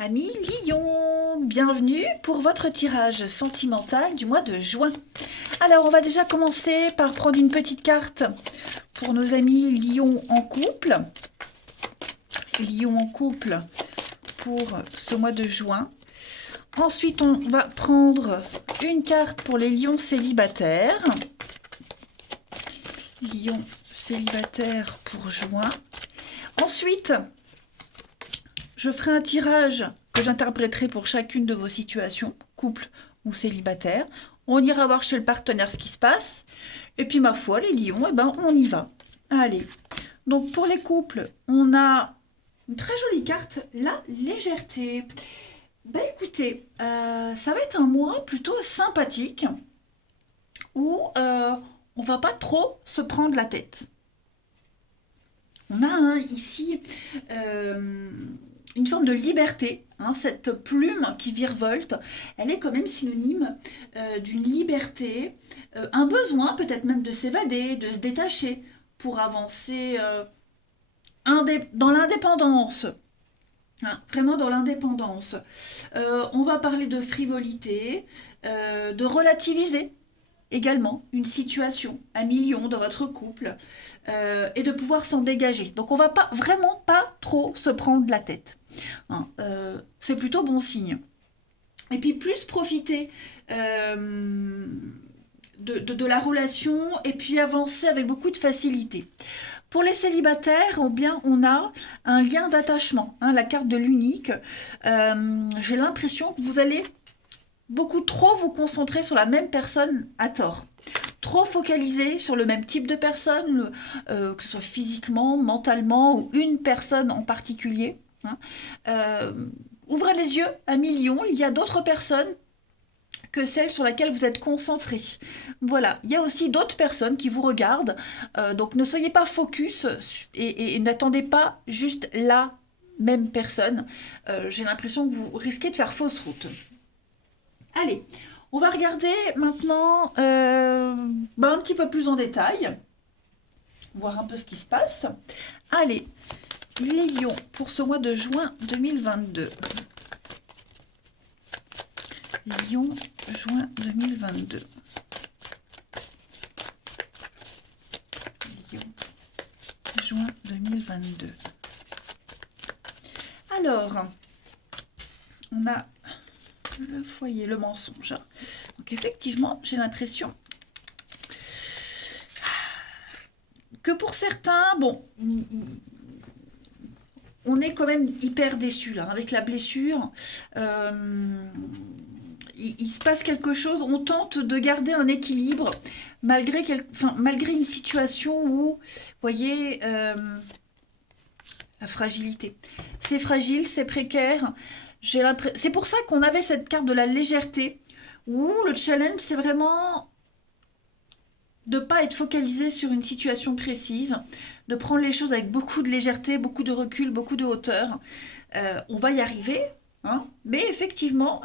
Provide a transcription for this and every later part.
Amis Lion, bienvenue pour votre tirage sentimental du mois de juin. Alors, on va déjà commencer par prendre une petite carte pour nos amis Lion en couple. Lion en couple pour ce mois de juin. Ensuite, on va prendre une carte pour les lions célibataires. Lion célibataire pour juin. Ensuite, je ferai un tirage que j'interpréterai pour chacune de vos situations, couple ou célibataire. On ira voir chez le partenaire ce qui se passe. Et puis, ma foi, les lions, on y va. Allez. Donc, pour les couples, on a une très jolie carte, la légèreté. Écoutez, ça va être un mois plutôt sympathique où on va pas trop se prendre la tête. On a ici une forme de liberté. Cette plume qui virevolte, elle est quand même synonyme d'une liberté, un besoin peut-être même de s'évader, de se détacher pour avancer dans l'indépendance. Vraiment dans l'indépendance. On va parler de frivolité, de relativiser également une situation, un million dans votre couple, et de pouvoir s'en dégager. Donc on va pas vraiment pas trop se prendre la tête. C'est plutôt bon signe. Et puis plus profiter de la relation et puis avancer avec beaucoup de facilité. Pour les célibataires, on a un lien d'attachement, la carte de l'unique. J'ai l'impression que vous allez beaucoup trop vous concentrer sur la même personne à tort. Trop focaliser sur le même type de personne, que ce soit physiquement, mentalement ou une personne en particulier. Ouvrez les yeux à millions, il y a d'autres personnes que celle sur laquelle vous êtes concentré. Voilà, il y a aussi d'autres personnes qui vous regardent, donc ne soyez pas focus et n'attendez pas juste la même personne. J'ai l'impression que vous risquez de faire fausse route. Allez, on va regarder maintenant un petit peu plus en détail, voir un peu ce qui se passe. Allez, les lions pour ce mois de juin 2022. Lyon, juin 2022. Lyon, juin 2022. Alors, on a le foyer, le mensonge. Donc effectivement, j'ai l'impression que pour certains, on est quand même hyper déçu là, avec la blessure. Il se passe quelque chose, on tente de garder un équilibre malgré une situation où, vous voyez, la fragilité. C'est fragile, c'est précaire. C'est pour ça qu'on avait cette carte de la légèreté, où le challenge, c'est vraiment de ne pas être focalisé sur une situation précise, de prendre les choses avec beaucoup de légèreté, beaucoup de recul, beaucoup de hauteur. On va y arriver, mais effectivement,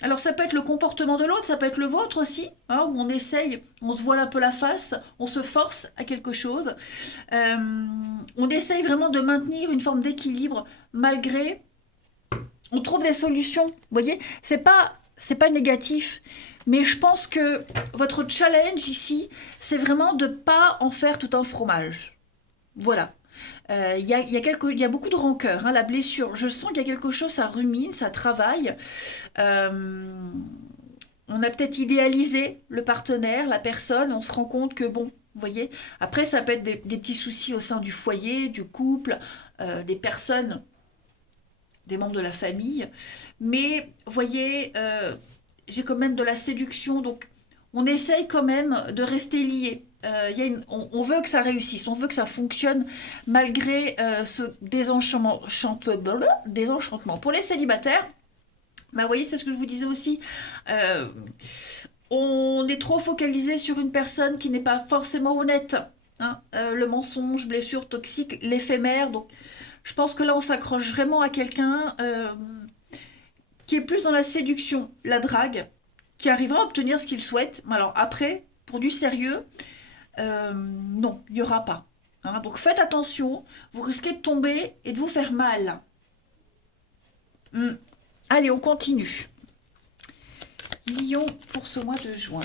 alors ça peut être le comportement de l'autre, ça peut être le vôtre aussi, où on essaye, on se voile un peu la face, on se force à quelque chose. On essaye vraiment de maintenir une forme d'équilibre malgré... On trouve des solutions, vous voyez, c'est pas négatif, mais je pense que votre challenge ici, c'est vraiment de ne pas en faire tout un fromage. Voilà. Il y a beaucoup de rancœur, la blessure. Je sens qu'il y a quelque chose, ça rumine, ça travaille. Euh, on a peut-être idéalisé le partenaire, la personne, on se rend compte que bon, vous voyez, après ça peut être des petits soucis au sein du foyer, du couple, des personnes, des membres de la famille. Mais vous voyez, j'ai quand même de la séduction, donc on essaye quand même de rester liés. On veut que ça réussisse, on veut que ça fonctionne malgré ce désenchantement. Pour les célibataires, vous voyez, c'est ce que je vous disais aussi. euh, on est trop focalisé sur une personne qui n'est pas forcément honnête. Le mensonge, blessure toxique, l'éphémère. Donc, je pense que là, on s'accroche vraiment à quelqu'un qui est plus dans la séduction, la drague, qui arrivera à obtenir ce qu'il souhaite. Alors après, pour du sérieux, non, il n'y aura pas. Donc faites attention, vous risquez de tomber et de vous faire mal. Hmm. Allez, on continue. Lion pour ce mois de juin.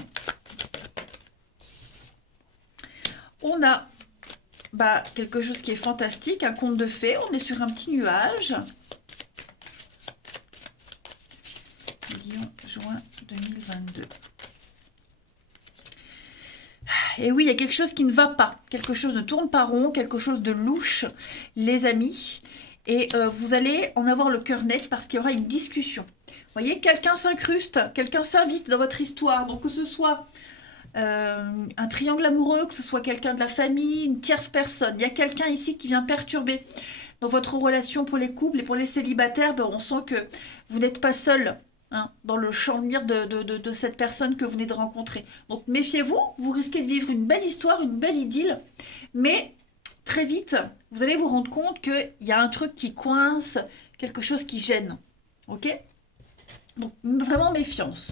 On a quelque chose qui est fantastique, un conte de fées. On est sur un petit nuage. Lion, juin 2022. Et oui, il y a quelque chose qui ne va pas. Quelque chose ne tourne pas rond, quelque chose de louche, les amis. Et vous allez en avoir le cœur net parce qu'il y aura une discussion. Vous voyez, quelqu'un s'incruste, quelqu'un s'invite dans votre histoire. Donc que ce soit un triangle amoureux, que ce soit quelqu'un de la famille, une tierce personne. Il y a quelqu'un ici qui vient perturber dans votre relation pour les couples et pour les célibataires. On sent que vous n'êtes pas seul, hein, dans le champ de mire de cette personne que vous venez de rencontrer. Donc méfiez-vous, vous risquez de vivre une belle histoire, une belle idylle, mais très vite, vous allez vous rendre compte qu'il y a un truc qui coince, quelque chose qui gêne. Ok? Donc vraiment méfiance.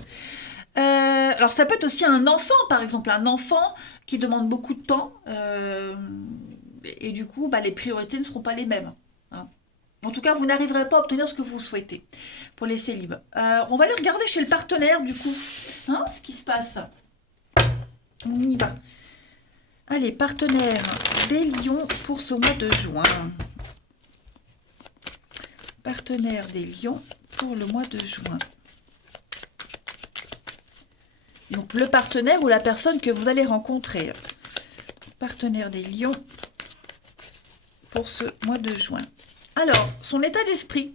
Alors ça peut être aussi un enfant, par exemple, un enfant qui demande beaucoup de temps, et du coup, les priorités ne seront pas les mêmes, hein. En tout cas, vous n'arriverez pas à obtenir ce que vous souhaitez pour les célibes. On va aller regarder chez le partenaire, du coup, hein, ce qui se passe. On y va. Allez, partenaire des lions pour ce mois de juin. Partenaire des lions pour le mois de juin. Donc le partenaire ou la personne que vous allez rencontrer. Partenaire des lions pour ce mois de juin. Alors, son état d'esprit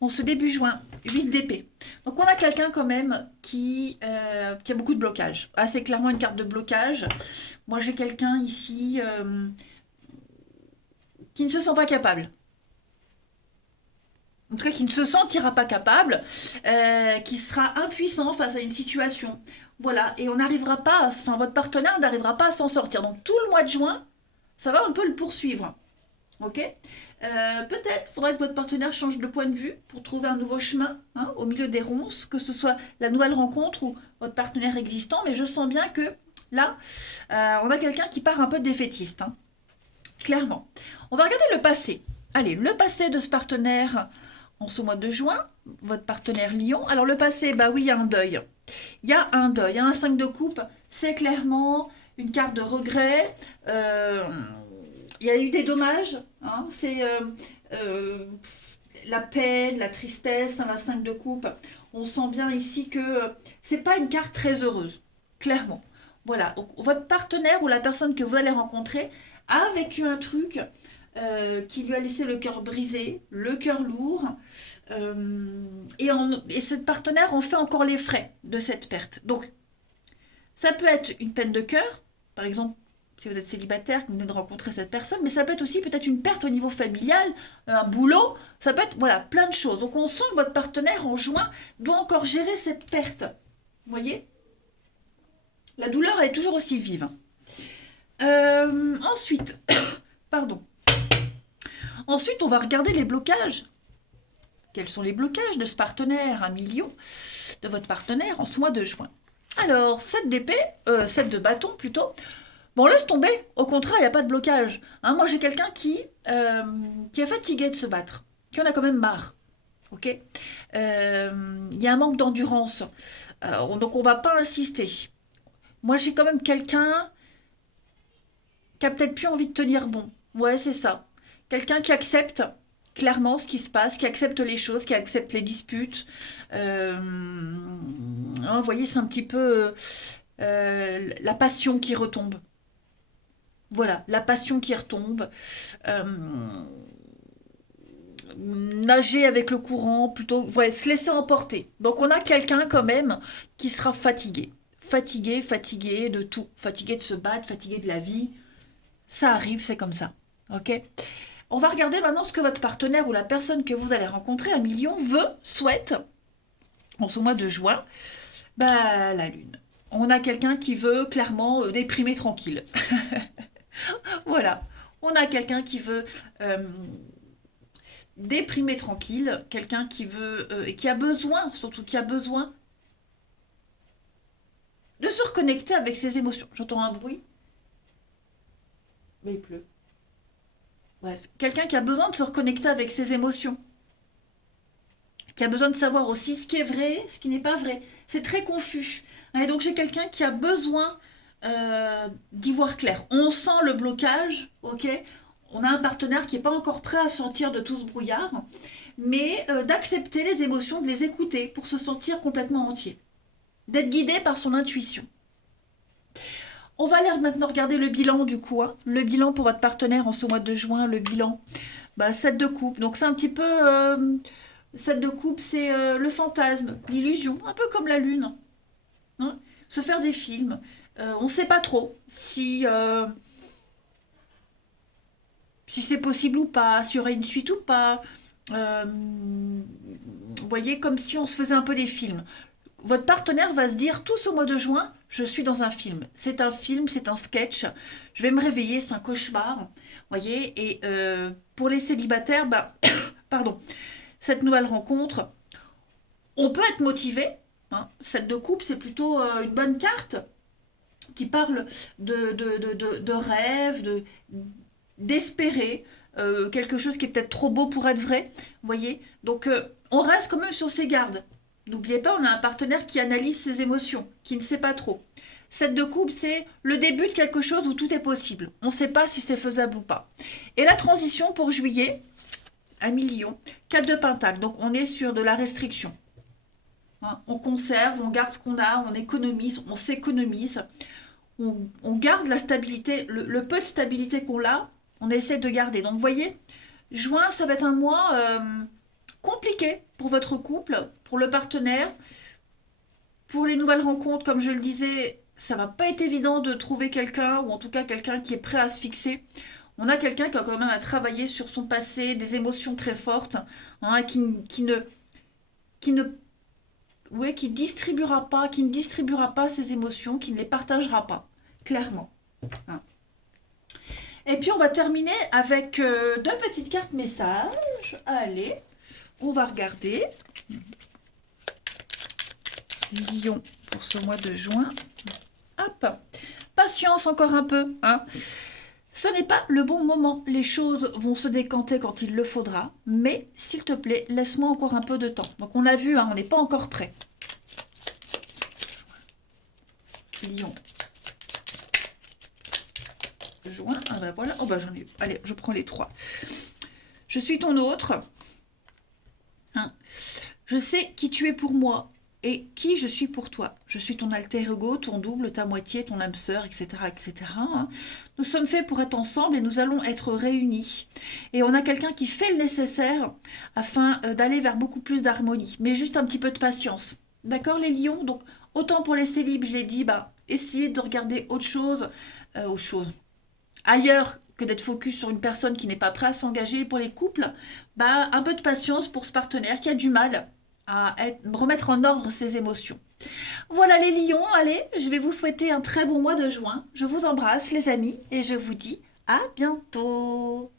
en ce début juin, 8 d'épée. Donc on a quelqu'un quand même qui a beaucoup de blocage. Ah, c'est clairement une carte de blocage. Moi j'ai quelqu'un ici qui ne se sent pas capable. En tout cas, qui ne se sentira pas capable, qui sera impuissant face à une situation. Voilà, et on n'arrivera pas, enfin votre partenaire n'arrivera pas à s'en sortir. Donc tout le mois de juin, ça va un peu le poursuivre. Ok. Peut-être faudrait que votre partenaire change de point de vue pour trouver un nouveau chemin, hein, au milieu des ronces, que ce soit la nouvelle rencontre ou votre partenaire existant. Mais je sens bien que là, on a quelqu'un qui part un peu défaitiste, hein, clairement. On va regarder le passé. Allez, le passé de ce partenaire en ce mois de juin, votre partenaire Lion. Alors le passé, oui, il y a un deuil. Il y a un deuil, il y a un 5 de coupe, c'est clairement une carte de regret. Il y a eu des dommages, hein, c'est la peine, la tristesse, hein, la 5 de coupe. On sent bien ici que c'est pas une carte très heureuse, clairement. Voilà, donc votre partenaire ou la personne que vous allez rencontrer a vécu un truc qui lui a laissé le cœur brisé, le cœur lourd, et cette partenaire en fait encore les frais de cette perte. Donc, ça peut être une peine de cœur, par exemple, si vous êtes célibataire, que vous venez de rencontrer cette personne, mais ça peut être aussi peut-être une perte au niveau familial, un boulot, ça peut être, voilà, plein de choses. Donc, on sent que votre partenaire, en juin, doit encore gérer cette perte. Vous voyez? La douleur, elle est toujours aussi vive. Ensuite, pardon. Ensuite, on va regarder les blocages. Quels sont les blocages de ce partenaire, un million, de votre partenaire en ce mois de juin? Alors, 7 d'épée, 7 de bâton plutôt. Bon, laisse tomber, au contraire, il n'y a pas de blocage. Hein, moi, j'ai quelqu'un qui est fatigué de se battre, qui en a quand même marre. Ok. Il y a un manque d'endurance. Donc, on va pas insister. Moi, j'ai quand même quelqu'un qui a peut-être plus envie de tenir bon. Ouais, c'est ça. Quelqu'un qui accepte clairement ce qui se passe, qui accepte les choses, qui accepte les disputes. Vous voyez, c'est un petit peu la passion qui retombe. Voilà, la passion qui retombe. Euh, Nager avec le courant, plutôt, ouais, se laisser emporter. Donc on a quelqu'un quand même qui sera fatigué. Fatigué, fatigué de tout. Fatigué de se battre, fatigué de la vie. Ça arrive, c'est comme ça. Ok. On va regarder maintenant ce que votre partenaire ou la personne que vous allez rencontrer à million veut, souhaite, en ce mois de juin. La lune. On a quelqu'un qui veut clairement déprimer tranquille. Voilà. On a quelqu'un qui veut déprimer tranquille, quelqu'un qui veut et qui a besoin, surtout qui a besoin de se reconnecter avec ses émotions. J'entends un bruit, mais il pleut. Bref, quelqu'un qui a besoin de se reconnecter avec ses émotions, qui a besoin de savoir aussi ce qui est vrai, ce qui n'est pas vrai. C'est très confus. Et donc j'ai quelqu'un qui a besoin d'y voir clair. On sent le blocage, ok? On a un partenaire qui n'est pas encore prêt à sortir de tout ce brouillard, mais d'accepter les émotions, de les écouter pour se sentir complètement entier. D'être guidé par son intuition. On va aller maintenant regarder le bilan du coup. Hein. Le bilan pour votre partenaire en ce mois de juin, le bilan. 7 de coupe. Donc c'est un petit peu... 7 de coupe, c'est le fantasme, l'illusion, un peu comme la lune. Hein. Se faire des films. On ne sait pas trop si c'est possible ou pas, s'il y aurait une suite ou pas. Vous voyez, comme si on se faisait un peu des films. Votre partenaire va se dire, tout ce mois de juin, je suis dans un film. C'est un film, c'est un sketch. Je vais me réveiller, c'est un cauchemar. Vous voyez, et pour les célibataires, pardon, cette nouvelle rencontre, on peut être motivé. Hein. 7 de coupe, c'est plutôt une bonne carte qui parle de rêve, d'espérer quelque chose qui est peut-être trop beau pour être vrai. Vous voyez, donc on reste quand même sur ses gardes. N'oubliez pas, on a un partenaire qui analyse ses émotions, qui ne sait pas trop. 7 de coupe, c'est le début de quelque chose où tout est possible. On ne sait pas si c'est faisable ou pas. Et la transition pour juillet, à million, 4 de pentacle. Donc on est sur de la restriction. Hein, on conserve, on garde ce qu'on a, on économise, on s'économise. On garde la stabilité, le peu de stabilité qu'on a, on essaie de garder. Donc vous voyez, juin, ça va être un mois... compliqué pour votre couple, pour le partenaire. Pour les nouvelles rencontres, comme je le disais, ça va pas être évident de trouver quelqu'un, ou en tout cas quelqu'un qui est prêt à se fixer. On a quelqu'un qui a quand même à travailler sur son passé, des émotions très fortes, hein, qui ne distribuera pas ses émotions, qui ne les partagera pas, clairement. Hein. Et puis on va terminer avec 2 petites cartes messages. Allez. On va regarder. Lion pour ce mois de juin. Hop. Patience encore un peu. Hein. Ce n'est pas le bon moment. Les choses vont se décanter quand il le faudra. Mais, s'il te plaît, laisse-moi encore un peu de temps. Donc on a vu, hein, on n'est pas encore prêt. Lion. Juin. Ah ben voilà. Oh ben j'en ai. Allez, je prends les 3. Je suis ton autre. Hein. Je sais qui tu es pour moi et qui je suis pour toi. Je suis ton alter ego, ton double, ta moitié, ton âme sœur, etc. etc. Hein. Nous sommes faits pour être ensemble et nous allons être réunis. Et on a quelqu'un qui fait le nécessaire afin d'aller vers beaucoup plus d'harmonie. Mais juste un petit peu de patience. D'accord les lions? Donc autant pour les célibes, je l'ai dit, essayez de regarder autre chose ailleurs que d'être focus sur une personne qui n'est pas prête à s'engager. Pour les couples, un peu de patience pour ce partenaire qui a du mal à remettre en ordre ses émotions. Voilà les lions, allez, je vais vous souhaiter un très bon mois de juin. Je vous embrasse les amis et je vous dis à bientôt.